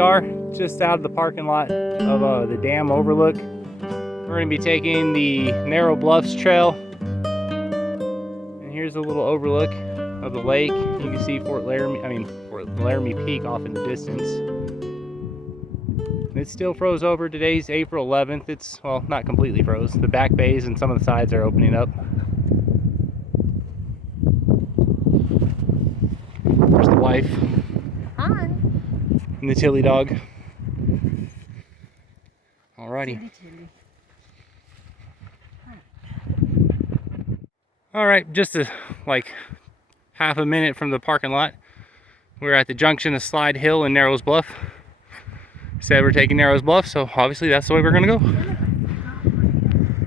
are, just out of the parking lot of the dam overlook. We're going to be taking the Narrow Bluffs trail. And here's a little overlook of the lake. You can see Fort Laramie Peak off in the distance. It still froze over. Today's April 11th. It's, well, not completely froze. The back bays and some of the sides are opening up. There's the wife. Hi. And the Tilly dog. Alrighty. Alright, just like half a minute from the parking lot. We're at the junction of Slide Hill and Narrows Bluff. Said we're taking Narrows Bluff, so obviously that's the way we're gonna go.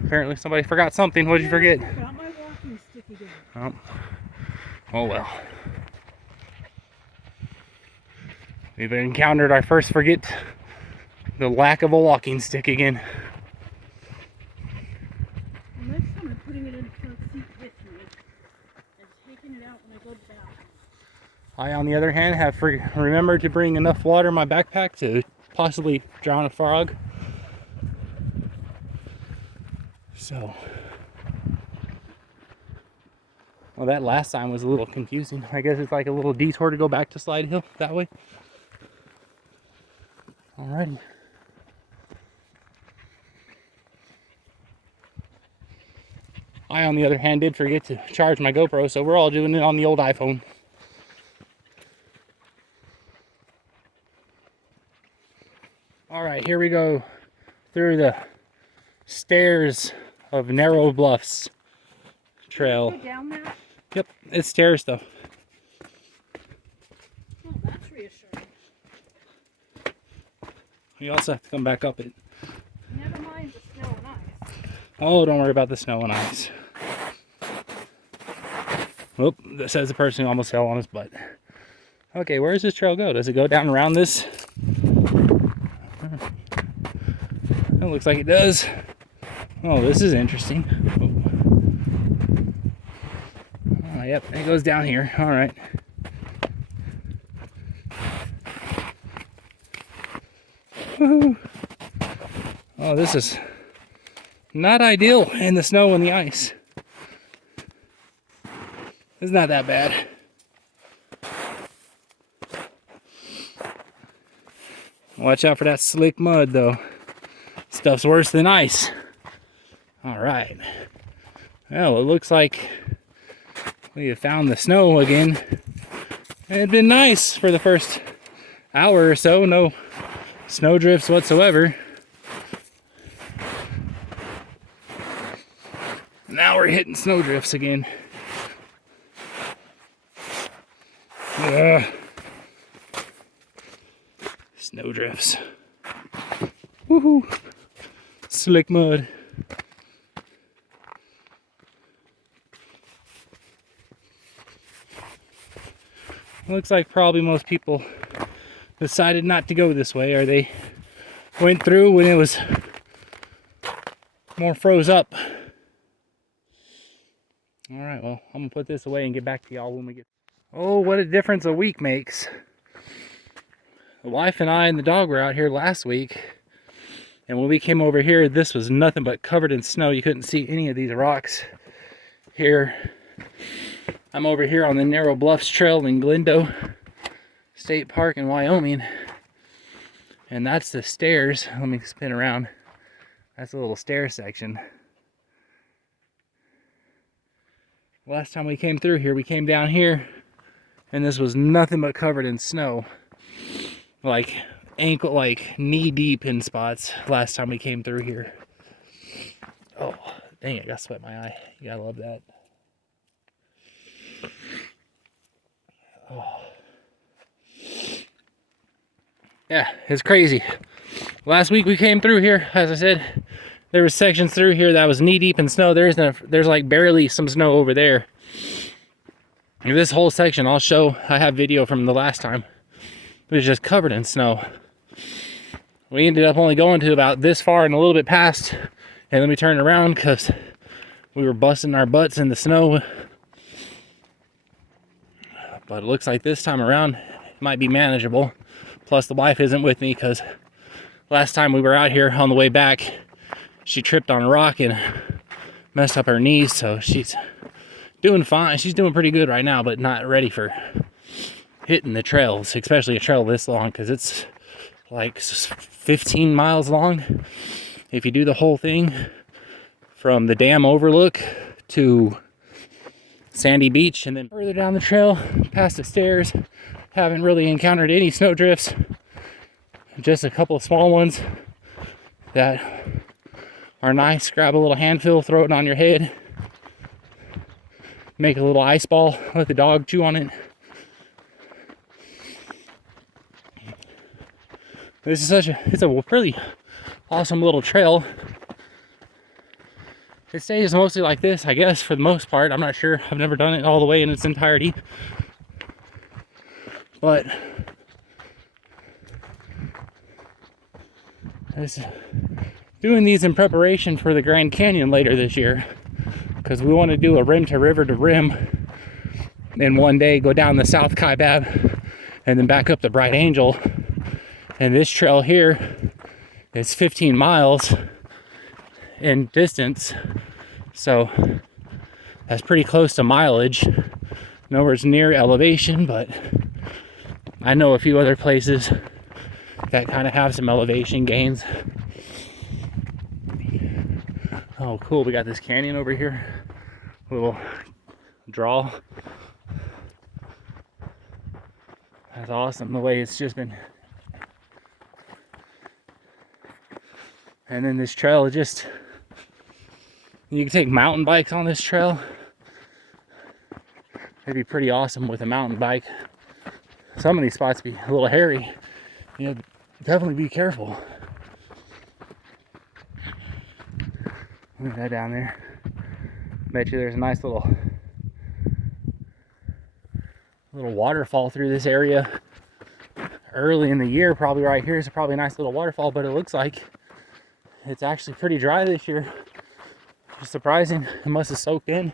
Apparently somebody forgot something. What did you forget? I forgot my walking stick again. Oh well. We've encountered our first forget, the lack of a walking stick again. Well, next time I'm putting it in the front seat with me and taking it out when I go to bath. I, on the other hand, have remembered to bring enough water in my backpack to possibly drown a frog. So, well, that last time was a little confusing. I guess it's like a little detour to go back to Slide Hill that way. Alrighty. I, on the other hand, did forget to charge my GoPro, so we're all doing it on the old iPhone. Alright, here we go through the stairs of Narrow Bluffs trail. Go down there? Yep, it's stairs though. Oh, that's reassuring. You also have to come back up it. Never mind the snow and ice. Oh, don't worry about the snow and ice. Whoop, that says the person who almost fell on his butt. Okay, where does this trail go? Does it go down around this? It looks like it does. Oh, this is interesting. Oh, yep, it goes down here. All right. Woohoo. Oh, this is not ideal in the snow and the ice. It's not that bad. Watch out for that slick mud, though. Stuff's worse than ice. All right. Well, it looks like we have found the snow again. It had been nice for the first hour or so. No snow drifts whatsoever. Now we're hitting snow drifts again. Snow drifts. Woohoo! Slick mud. Looks like probably most people decided not to go this way, or they went through when it was more froze up. Alright, well, I'm gonna put this away and get back to y'all when we get. Oh, what a difference a week makes. The wife and I and the dog were out here last week, and when we came over here, this was nothing but covered in snow. You couldn't see any of these rocks here. I'm over here on the Narrow Bluffs Trail in Glendo State Park in Wyoming, and that's the stairs. Let me spin around. That's a little stair section. Last time we came through here, we came down here, and this was nothing but covered in snow. Like ankle, like knee deep in spots last time we came through here. Oh, dang it, I got sweat in my eye. You gotta love that. Oh. Yeah, it's crazy. Last week we came through here, as I said, there was sections through here that was knee deep in snow. There's like barely some snow over there. And this whole section I'll show, I have video from the last time. It was just covered in snow. We ended up only going to about this far and a little bit past, and then we turned around because we were busting our butts in the snow. But it looks like this time around it might be manageable. Plus the wife isn't with me because last time we were out here on the way back, she tripped on a rock and messed up her knees. So she's doing fine. She's doing pretty good right now, but not ready for hitting the trails, especially a trail this long, because it's like 15 miles long if you do the whole thing from the dam overlook to Sandy Beach. And then further down the trail past the stairs, haven't really encountered any snowdrifts, just a couple of small ones that are nice. Grab a little handful, throw it on your head, make a little ice ball, let the dog chew on it. This is it's a really awesome little trail. It stays mostly like this, I guess, for the most part. I'm not sure. I've never done it all the way in its entirety. But doing these in preparation for the Grand Canyon later this year, because we want to do a rim to river to rim, and one day go down the South Kaibab and then back up the Bright Angel. And this trail here is 15 miles in distance, so that's pretty close to mileage. Nowhere near elevation, but I know a few other places that kind of have some elevation gains. Oh, cool. We got this canyon over here. A little draw. That's awesome. The way it's just been. And then this trail is just, you can take mountain bikes on this trail. It'd be pretty awesome with a mountain bike. Some of these spots be a little hairy. You know, definitely be careful. Look at that down there. Bet you there's a nice little waterfall through this area. Early in the year, probably right here is probably a nice little waterfall, but it looks like it's actually pretty dry this year. It's surprising. It must have soaked in.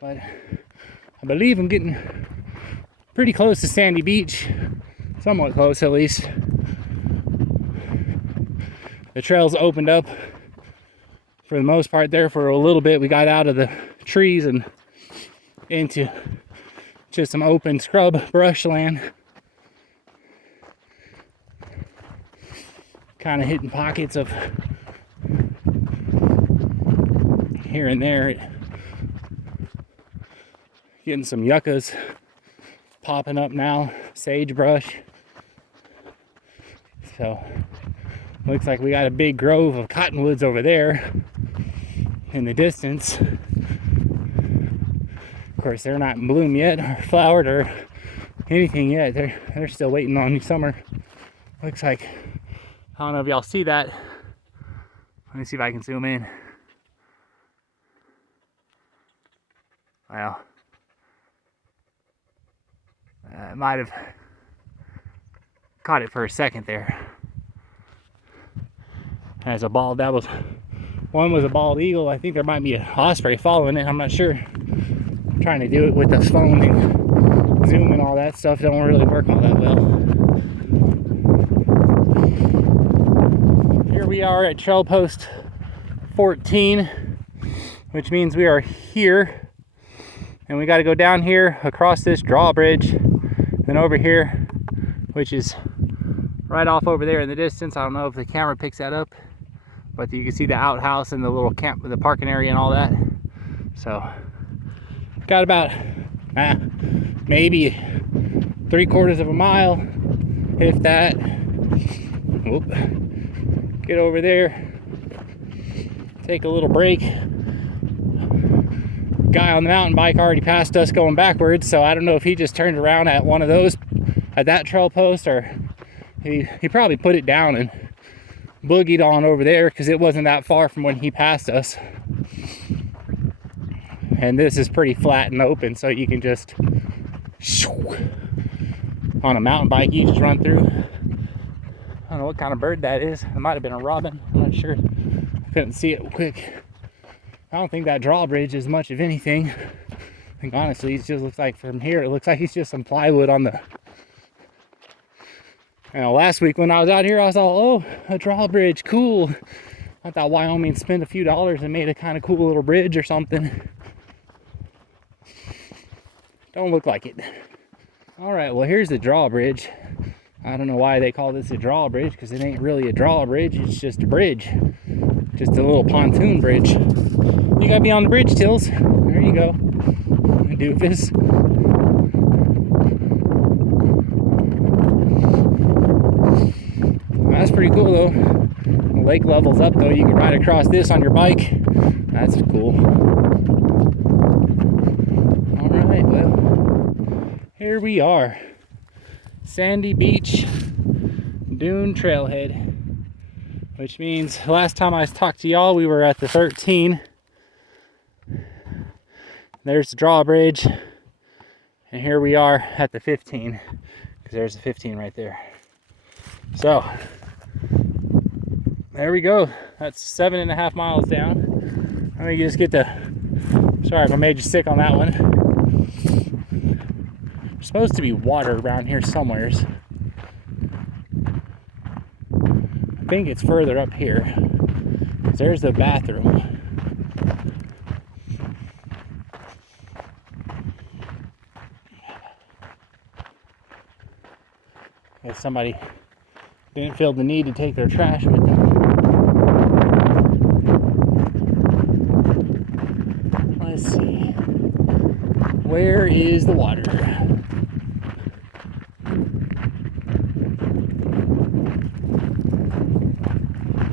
But I believe I'm getting pretty close to Sandy Beach, somewhat close at least. The trails opened up for the most part there for a little bit. We got out of the trees and into just some open scrub brush land. Kind of hitting pockets of here and there. Getting some yuccas popping up now, sagebrush. So looks like we got a big grove of cottonwoods over there in the distance. Of course, they're not in bloom yet or flowered or anything yet. They're still waiting on summer. Looks like, I don't know if y'all see that. Let me see if I can zoom in. Well, I might have caught it for a second there. As a bald, one was a bald eagle. I think there might be an osprey following it. I'm not sure. I'm trying to do it with the phone and zoom and all that stuff don't really work all that well. Here we are at trail post 14, which means we are here And we got to go down here across this drawbridge, then over here, which is right off over there in the distance. I don't know if the camera picks that up, but you can see the outhouse and the little camp, the parking area and all that. So got about maybe 3/4 of a mile, if that. Whoop. Get over there, take a little break. Guy on the mountain bike already passed us going backwards, so I don't know if he just turned around at one of those, at that trail post, or he probably put it down and boogied on over there, because it wasn't that far from when he passed us. And this is pretty flat and open, so you can just, on a mountain bike, you just run through. I don't know what kind of bird that is. It might have been a robin, I'm not sure. Couldn't see it quick. I don't think that drawbridge is much of anything. I think honestly, it just looks like from here, it looks like it's just some plywood on the... You know, last week when I was out here, I was all, oh, a drawbridge, cool. I thought Wyoming spent a few dollars and made a kind of cool little bridge or something. Don't look like it. All right, well, here's the drawbridge. I don't know why they call this a drawbridge, because it ain't really a drawbridge, it's just a bridge. Just a little pontoon bridge. You gotta be on the bridge, Tills. There you go. Doofus. That's pretty cool though. The lake levels up though. You can ride across this on your bike. That's cool. Alright, well, here we are. Sandy Beach Dune Trailhead. Which means last time I talked to y'all, we were at the 13. There's the drawbridge. And here we are at the 15. Because there's the 15 right there. So, there we go. That's 7.5 miles down. Let me just get the... Sorry if I made you sick on that one. There's supposed to be water around here somewheres. I think it's further up here. There's the bathroom. If somebody didn't feel the need to take their trash with them. Let's see. Where is the water?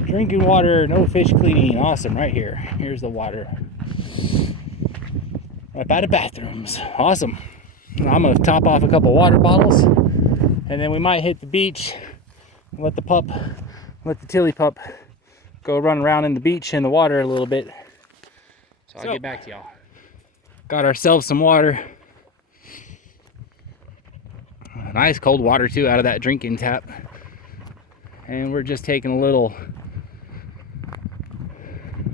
Drinking water, no fish cleaning. Awesome, right here. Here's the water. Right by the bathrooms. Awesome. I'm gonna top off a couple water bottles, and then we might hit the beach. Let the Tilly pup go run around in the beach in the water a little bit. So I'll get back to y'all. Got ourselves some water. Nice cold water too out of that drinking tap. And we're just taking a little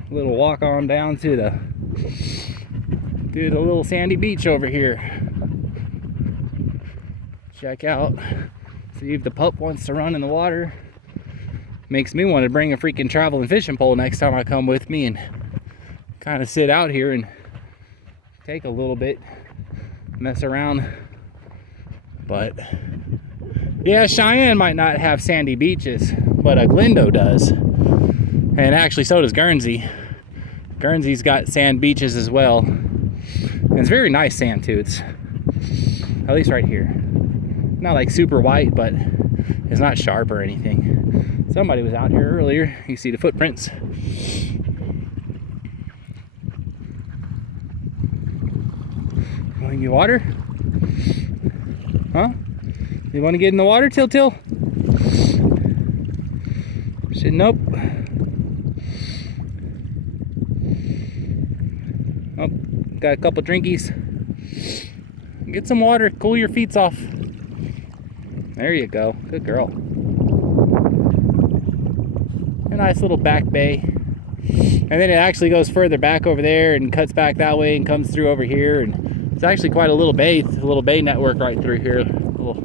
walk on down to the little sandy beach over here. Check out, see if the pup wants to run in the water. Makes me want to bring a freaking traveling fishing pole next time I come with me and kind of sit out here and take a little bit, mess around. But yeah, Cheyenne might not have sandy beaches, but Glendo does. And actually so does Guernsey. Guernsey's got sand beaches as well. And it's very nice sand too. It's, at least right here. Not like super white, but it's not sharp or anything. Somebody was out here earlier. You see the footprints. Want to get water? Huh? You want to get in the water, Till? Said nope. Oh, got a couple drinkies. Get some water, cool your feet off. There you go, good girl. A nice little back bay. And then it actually goes further back over there and cuts back that way and comes through over here. And it's actually quite a little bay network right through here. A little